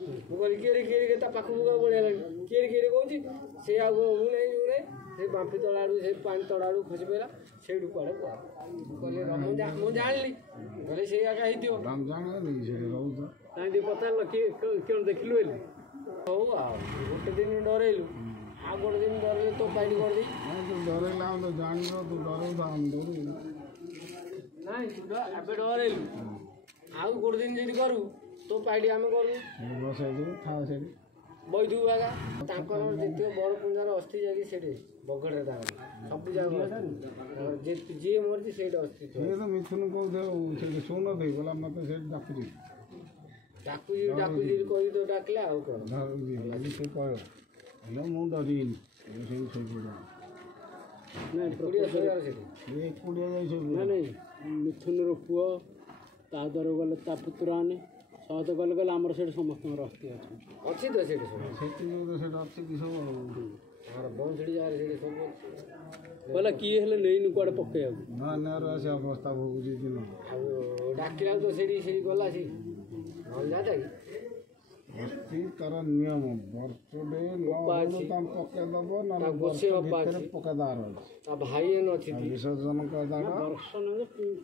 मुझे किए ता पाख बढ़िया लगे किए कौन से नहीं से बांफी तला से पानी तला खसी पड़ा से कड़े कहले मुझे जानी कहले से पचार क्यों देखलु हौ गोटे दिन डरइलु आ गोटे दिन डर तो पानी कर दी डरला तो जान तू डर ना तू डरइलु आ गोटे दिन जी करू तो पाइडी आम करू बैठू आगा जितने बड़ पुंजार अस्थि जाकि बगड़े सब जगह जी मरी से अस्थि तो मिथुन कौन शोन थी बोला मत डाकुची डाकुची डाकुची कही तो डाकले आउ कौन से कह मुझे डरी मिथुन पुओ ता दर गले ता पुतराने सहत गले गले आमर से समस्त अस्थि अच्छी तो से बंसड़ी जा बोला किए हेले नहीं कुआड़े पके अवस्था भोगुची दिन डाकिला तो से गला सी भल जाता कि अस्थि तार नियम बर्थडे पकेदब ना पकेदार भाई विसर्जन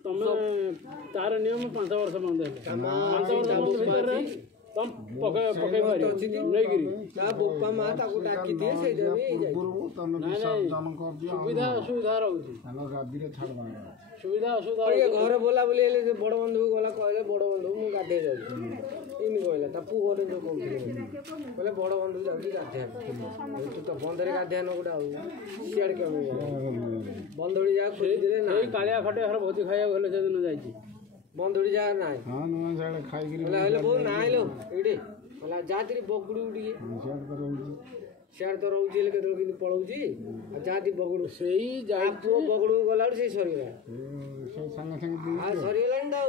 तुम तार नियम 5 वर्ष बंद सुविधा असुविधा सुविधा असुविधा घर बोला बोली बड़ बंधु गला कहले बड़ बंधु मुझे गाधे जाऊँ कहला पुओ जो कहले बड़ बंधु जाऊँगी गाधे तू तो बंधे गाधे न गोटे सियाड़ कमी बंधुड़ी जा खोली कालिया खटे हर भोजी खाया गले से दिन जाई बंधुड़ी जा ना हां नुआ साडे खाई गिरी बहु ना आइलो एडी बोला जाती बगुड़ी उड़ी सियाड़ तो रोजी के पलाऊँगी जाती बगुड़ से पुओ बगुड़ गला से सरीगला सरीगला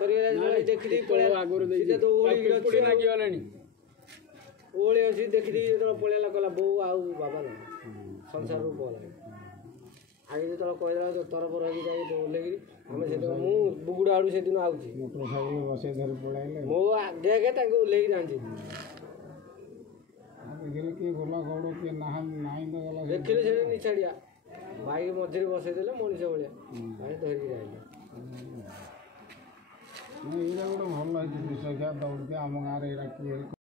सरीगला देखी ओली अच्छी देखी जो पलैला कहला बो आउ बाबा ना संसार रू पला आगे जो कहला जो तरफ रही जाए ओल्लेगिरी आम से बुगुड़ा आड़ू से दिन आउची मोटरसाइकिल बसे धर पड़ाइले मो देखे ओल्लेगी जानी देखिले किए गला गौड़ किए नाई गला देखिले से निछाड़िया बाइक मझे बसईदे मनीष भाया धरिकी जाइले ये गोटे भल विषय दौड़ आम गाँव